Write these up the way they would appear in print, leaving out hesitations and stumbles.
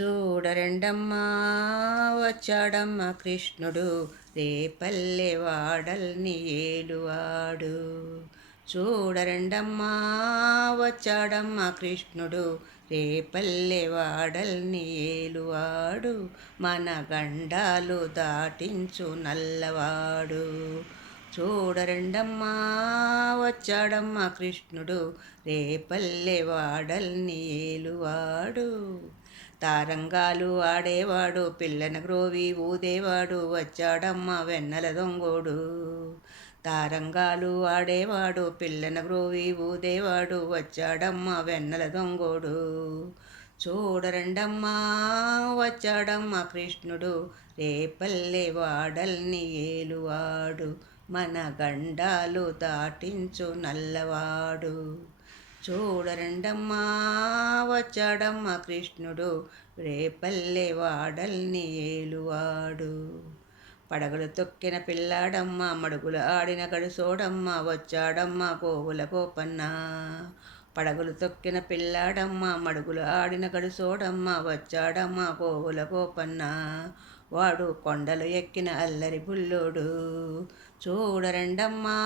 చూడరండమ్మా వచ్చాడమ్మా కృష్ణుడు రేపల్లె వాడల్ని ఏలువాడు. చూడరండమ్మా వచ్చాడమ్మా కృష్ణుడు రేపల్లె వాడల్ని ఏలువాడు. మన గండాలు దాటించు నల్లవాడు. చూడరండమ్మా వచ్చాడమ్మా కృష్ణుడు రేపల్లె వాడల్ని ఏలువాడు. తారంగాలు ఆడేవాడు పిల్లన గ్రోవి ఊదేవాడు వచ్చాడమ్మ వెన్నెల దొంగోడు. తారంగాలు ఆడేవాడు పిల్లన గ్రోవి ఊదేవాడు వచ్చాడమ్మ వెన్నెల దొంగోడు. చూడరండమ్మా వచ్చాడమ్మ కృష్ణుడు రేపల్లె వాడల్ని ఏలువాడు. మన గండాలు దాటించు నల్లవాడు. చూడరండమ్మా వచ్చాడమ్మా కృష్ణుడు రేపల్లె వాడల్ని ఏలువాడు. పడగలు తొక్కిన పిల్లాడమ్మ మడుగులు ఆడిన గడుసోడమ్మ వచ్చాడమ్మ గోవుల గోపన్న. పడగలు తొక్కిన పిల్లాడమ్మ మడుగులు ఆడిన గడుసోడమ్మ వచ్చాడమ్మ గోవుల గోపన్న. వాడు కొండలు ఎక్కిన అల్లరి బుల్లోడు. చూడరండమ్మా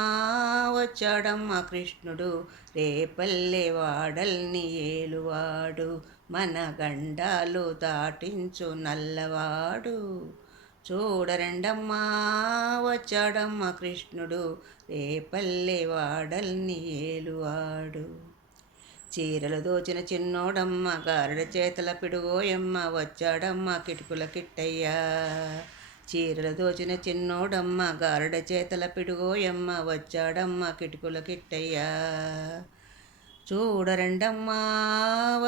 వచ్చాడమ్మా కృష్ణుడు రేపల్లె వాడల్ని ఏలువాడు. మన గండాలు దాటించు నల్లవాడు. చూడరండమ్మా వచ్చాడమ్మా కృష్ణుడు రేపల్లె వాడల్ని ఏలువాడు. చీరలు దోచిన చిన్నోడమ్మ గారడ చేతల పిడుగోయమ్మ వచ్చాడమ్మ కిటుకుల కిట్టయ్యా. చీరలు దోచిన చిన్నోడమ్మ గారడ చేతల పిడుగోయమ్మ వచ్చాడమ్మ కిటుకుల కిట్టయ్యా. చూడరండమ్మా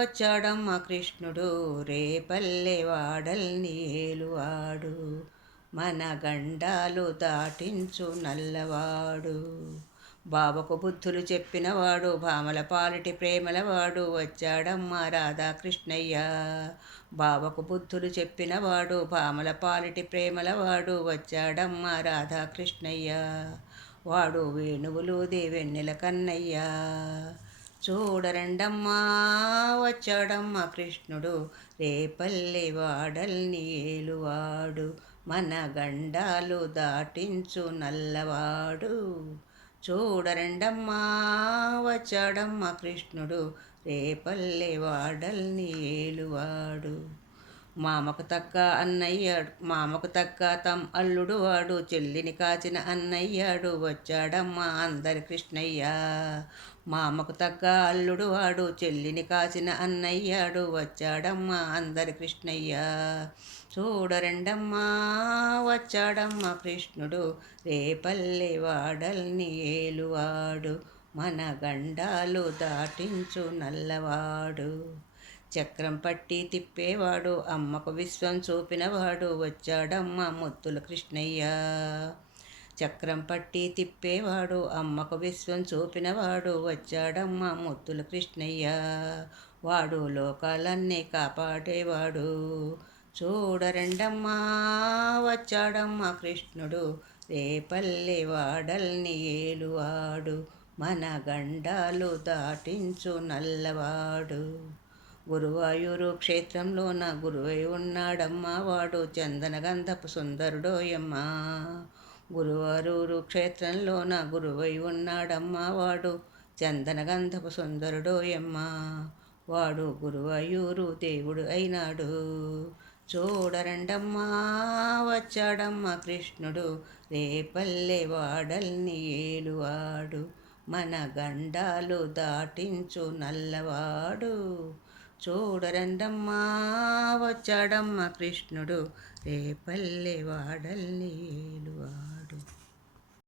వచ్చాడమ్మ కృష్ణుడు రేపల్లె వాడల్ని ఏలువాడు. మన గండాలు దాటించు నల్లవాడు. బాబకు బుద్ధులు చెప్పినవాడు భామల పాలిటి ప్రేమలవాడు వచ్చాడమ్మ రాధాకృష్ణయ్య. బాబకు బుద్ధులు చెప్పినవాడు భామల పాలిటి ప్రేమలవాడు వచ్చాడమ్మ రాధాకృష్ణయ్య. వాడు వేణువులూది వెన్నెల కన్నయ్య. చూడరండమ్మా వచ్చాడమ్మ కృష్ణుడు రేపల్లె వాడల్ని ఏలువాడు. మన గండాలు దాటించు నల్లవాడు. చూడరండమ్మా వచ్చాడమ్మా కృష్ణుడు రేపల్లె వాడల్ని ఏలువాడు. మామకు తగ్గ అల్లుడు వాడు చెల్లిని కాచిన అన్నయ్యాడు వచ్చాడమ్మా అందరి కృష్ణయ్య. మామకు తగ్గ అల్లుడు వాడు చెల్లిని కాచిన అన్నయ్యాడు వచ్చాడమ్మా అందరి కృష్ణయ్య. చూడరండమ్మా వచ్చాడమ్మా కృష్ణుడు రేపల్లె వాడల్ని ఏలువాడు. మన గండాలు దాటించు నల్లవాడు. చక్రం పట్టి తిప్పేవాడు అమ్మకు విశ్వం చూపినవాడు వచ్చాడమ్మ ముద్దుల కృష్ణయ్య. చక్రం పట్టి తిప్పేవాడు అమ్మకు విశ్వం చూపినవాడు వచ్చాడమ్మ ముద్దుల కృష్ణయ్య. వాడు లోకాలన్నీ కాపాడేవాడు. చూడరండమ్మా వచ్చాడమ్మా కృష్ణుడు రేపల్లె వాడల్ని ఏలువాడు. మన గండాలు దాటించు నల్లవాడు. గురువాయూరు క్షేత్రంలోన గురువై ఉన్నాడమ్మా వాడు చందనగంధపు సుందరుడోయమ్మా. గురువాయూరు క్షేత్రంలోన గురువై ఉన్నాడమ్మా వాడు చందనగంధపు సుందరుడోయమ్మా. వాడు గురువాయూరు దేవుడు అయినాడు. చూడరండమ్మా వచ్చాడమ్మా కృష్ణుడు రేపల్లె వాడల్ని ఏలువాడు. మన గండాలు దాటించు నల్లవాడు. చూడరండమ్మా వచ్చాడమ్మా కృష్ణుడు రేపల్లె వాడల్ని ఏలువాడు.